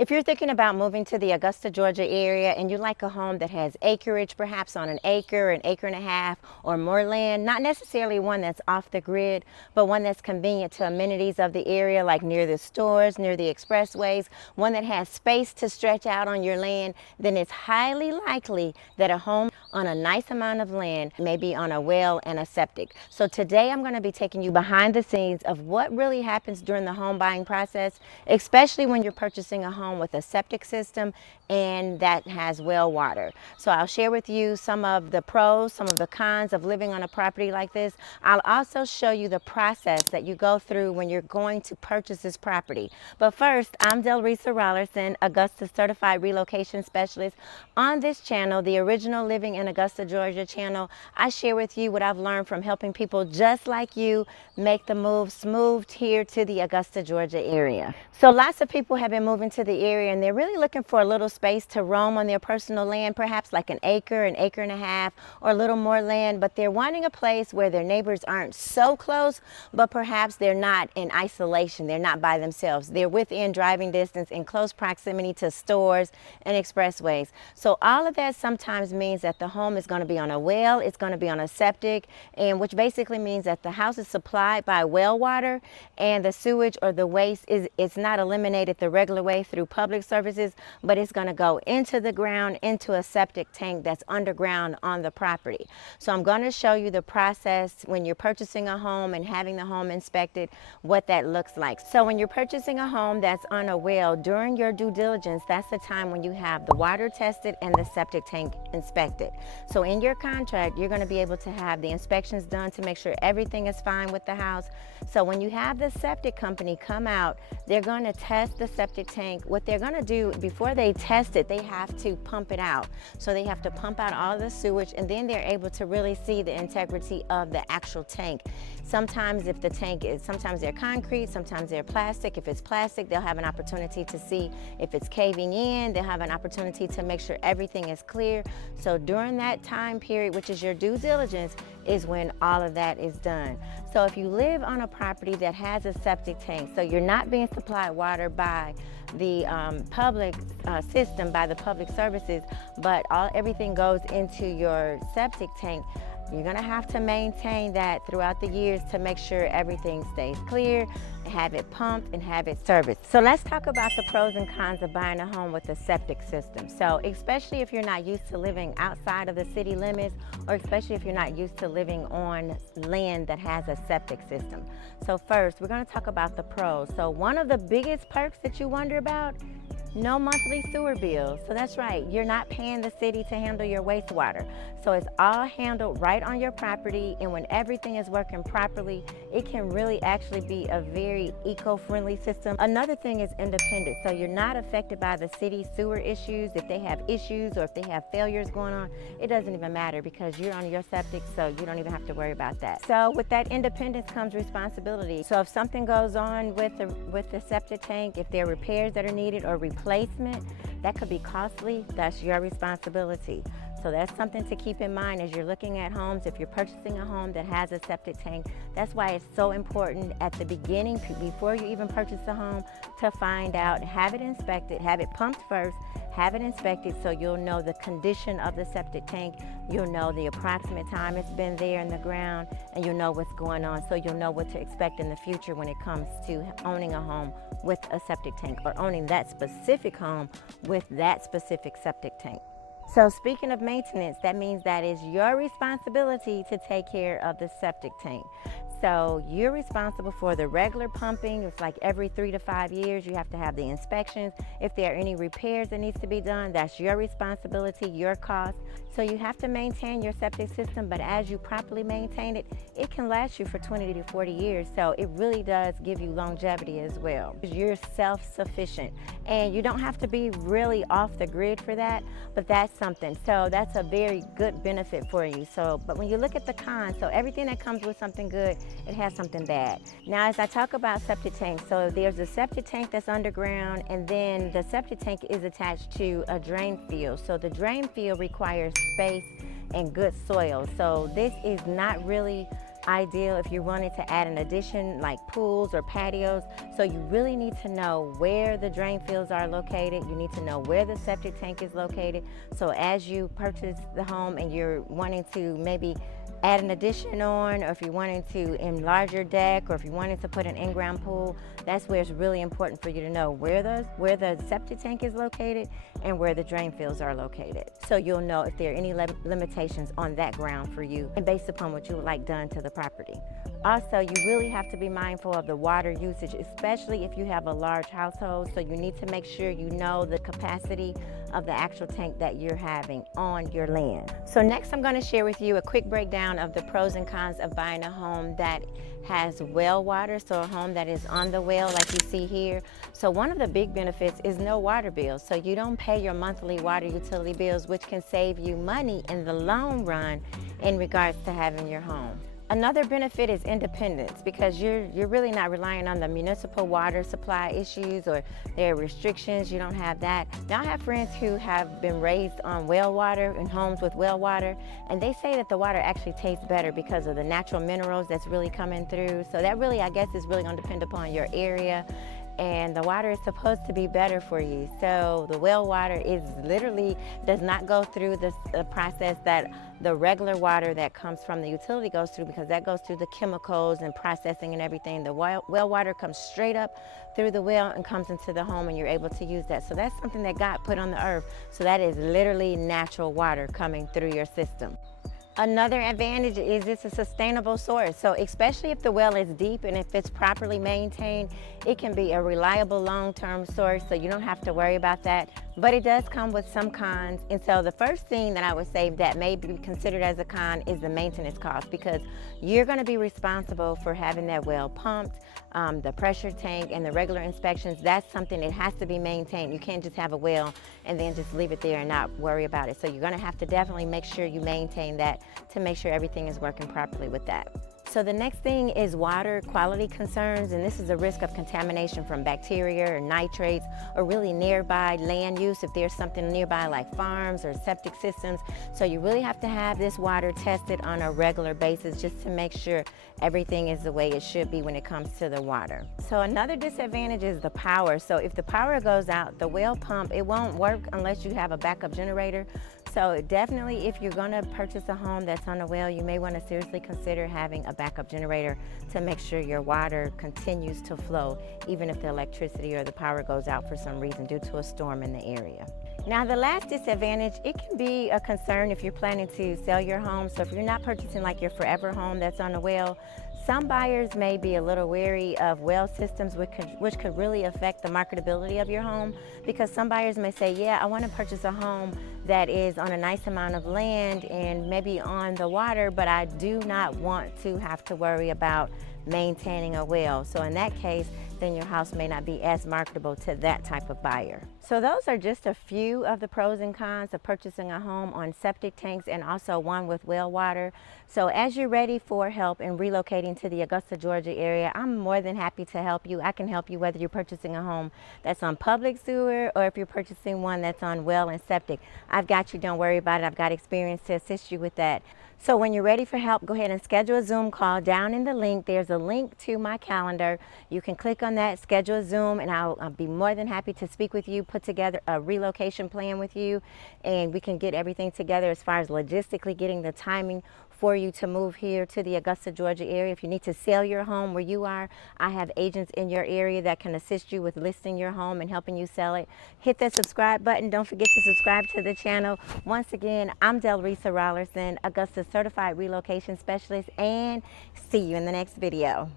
If you're thinking about moving to the Augusta, Georgia area and you like a home that has acreage, perhaps on an acre and a half or more land, not necessarily one that's off the grid, but one that's convenient to amenities of the area, like near the stores, near the expressways, one that has space to stretch out on your land, then it's highly likely that a home on a nice amount of land may be on a well and a septic. So today I'm going to be taking you behind the scenes of what really happens during the home buying process, especially when you're purchasing a home with a septic system and that has well water. So I'll share with you some of the pros, some of the cons of living on a property like this. I'll also show you the process that you go through when you're going to purchase this property. But first, I'm Delrisa Rollerson, Augusta Certified Relocation Specialist. On this channel, the original Living in Augusta, Georgia channel, I share with you what I've learned from helping people just like you make the move smooth here to the Augusta, Georgia area. So lots of people have been moving to the area and they're really looking for a little space to roam on their personal land, perhaps like an acre and a half, or a little more land, but they're wanting a place where their neighbors aren't so close, but perhaps they're not in isolation. They're not by themselves. They're within driving distance in close proximity to stores and expressways. So all of that sometimes means that the home is going to be on a well, it's going to be on a septic, and which basically means that the house is supplied by well water and the sewage or the waste it's not eliminated the regular way through public services, but it's going to go into the ground, into a septic tank that's underground on the property. So I'm going to show you the process when you're purchasing a home and having the home inspected, what that looks like. So when you're purchasing a home that's on a well, during your due diligence, that's the time when you have the water tested and the septic tank inspected. So in your contract, you're going to be able to have the inspections done to make sure everything is fine with the house. So when you have the septic company come out, they're going to test the septic tank. What they're going to do before they test it, they have to pump it out. So they have to pump out all the sewage, and then they're able to really see the integrity of the actual tank. Sometimes if the tank is, sometimes they're concrete, sometimes they're plastic. If it's plastic, they'll have an opportunity to see if it's caving in. They'll have an opportunity to make sure everything is clear. So during that time period, which is your due diligence, is when all of that is done. So if you live on a property that has a septic tank, so you're not being supplied water by the public system, by the public services, but everything goes into your septic tank, you're going to have to maintain that throughout the years to make sure everything stays clear, have it pumped, and have it serviced. So let's talk about the pros and cons of buying a home with a septic system. So especially if you're not used to living outside of the city limits, or especially if you're not used to living on land that has a septic system. So first, we're going to talk about the pros. So one of the biggest perks that you wonder about, no monthly sewer bills. So that's right, you're not paying the city to handle your wastewater. So it's all handled right on your property, and when everything is working properly, it can really actually be a very eco-friendly system. Another thing is independent. So you're not affected by the city sewer issues. If they have issues or if they have failures going on, it doesn't even matter because you're on your septic, so you don't even have to worry about that. So with that independence comes responsibility. So if something goes on with the septic tank, if there are repairs that are needed or replacement, that could be costly, that's your responsibility. So that's something to keep in mind as you're looking at homes. If you're purchasing a home that has a septic tank, that's why it's so important at the beginning, before you even purchase a home, to find out, have it inspected, have it pumped first, have it inspected so you'll know the condition of the septic tank, you'll know the approximate time it's been there in the ground, and you'll know what's going on, so you'll know what to expect in the future when it comes to owning a home with a septic tank, or owning that specific home with that specific septic tank. So speaking of maintenance, that means that it's your responsibility to take care of the septic tank. So you're responsible for the regular pumping. It's like every 3 to 5 years you have to have the inspections. If there are any repairs that needs to be done, that's your responsibility, your cost. So you have to maintain your septic system, but as you properly maintain it, it can last you for 20 to 40 years. So it really does give you longevity as well. You're self-sufficient, and you don't have to be really off the grid for that, but that's something. So that's a very good benefit for you. So, but when you look at the cons, so everything that comes with something good, it has something bad. Now, as I talk about septic tanks, so there's a septic tank that's underground, and then the septic tank is attached to a drain field. So the drain field requires space and good soil. So this is not really ideal if you're wanting to add an addition like pools or patios. So you really need to know where the drain fields are located. You need to know where the septic tank is located. So as you purchase the home and you're wanting to maybe add an addition on, or if you're wanting to enlarge your deck, or if you're wanting to put an in-ground pool, that's where it's really important for you to know where the septic tank is located and where the drain fields are located. So you'll know if there are any limitations on that ground for you and based upon what you would like done to the property. Also, you really have to be mindful of the water usage, especially if you have a large household. So you need to make sure you know the capacity of the actual tank that you're having on your land. So next I'm going to share with you a quick breakdown of the pros and cons of buying a home that has well water, so a home that is on the well like you see here. So one of the big benefits is no water bills. So you don't pay your monthly water utility bills, which can save you money in the long run in regards to having your home. Another benefit is independence, because you're really not relying on the municipal water supply issues or their restrictions. You don't have that. Now I have friends who have been raised on well water in homes with well water, and they say that the water actually tastes better because of the natural minerals that's really coming through. So that really, I guess, is really going to depend upon your area. And the water is supposed to be better for you. So the well water does not go through the process that the regular water that comes from the utility goes through, because that goes through the chemicals and processing and everything. The well water comes straight up through the well and comes into the home, and you're able to use that. So that's something that God put on the earth. So that is literally natural water coming through your system. Another advantage is it's a sustainable source. So especially if the well is deep and if it's properly maintained, it can be a reliable long-term source, so you don't have to worry about that. But it does come with some cons. And so the first thing that I would say that may be considered as a con is the maintenance cost, because you're going to be responsible for having that well pumped, the pressure tank, and the regular inspections. That's something that has to be maintained. You can't just have a well and then just leave it there and not worry about it. So you're going to have to definitely make sure you maintain that to make sure everything is working properly with that. So the next thing is water quality concerns, and this is a risk of contamination from bacteria or nitrates, or really nearby land use if there's something nearby like farms or septic systems. So you really have to have this water tested on a regular basis just to make sure everything is the way it should be when it comes to the water. So another disadvantage is the power. So if the power goes out, the well pump, it won't work unless you have a backup generator. So definitely, if you're going to purchase a home that's on a well, you may want to seriously consider having a backup generator to make sure your water continues to flow, even if the electricity or the power goes out for some reason due to a storm in the area. Now, the last disadvantage, it can be a concern if you're planning to sell your home. So if you're not purchasing like your forever home that's on a well, some buyers may be a little wary of well systems, which could really affect the marketability of your home, because some buyers may say, yeah, I want to purchase a home that is on a nice amount of land and maybe on the water, but I do not want to have to worry about maintaining a well. So in that case, then your house may not be as marketable to that type of buyer. So those are just a few of the pros and cons of purchasing a home on septic tanks and also one with well water. So as you're ready for help in relocating to the Augusta, Georgia area, I'm more than happy to help you. I can help you whether you're purchasing a home that's on public sewer or if you're purchasing one that's on well and septic. I've got you, don't worry about it. I've got experience to assist you with that. So when you're ready for help, go ahead and schedule a Zoom call. Down in the link, there's a link to my calendar. You can click on that, schedule a Zoom, and I'll be more than happy to speak with you, put together a relocation plan with you, and we can get everything together as far as logistically getting the timing for you to move here to the Augusta, Georgia area. If you need to sell your home where you are, I have agents in your area that can assist you with listing your home and helping you sell it. Hit that subscribe button. Don't forget to subscribe to the channel. Once again, I'm Delrisa Rollerson, Augusta Certified Relocation Specialist, and see you in the next video.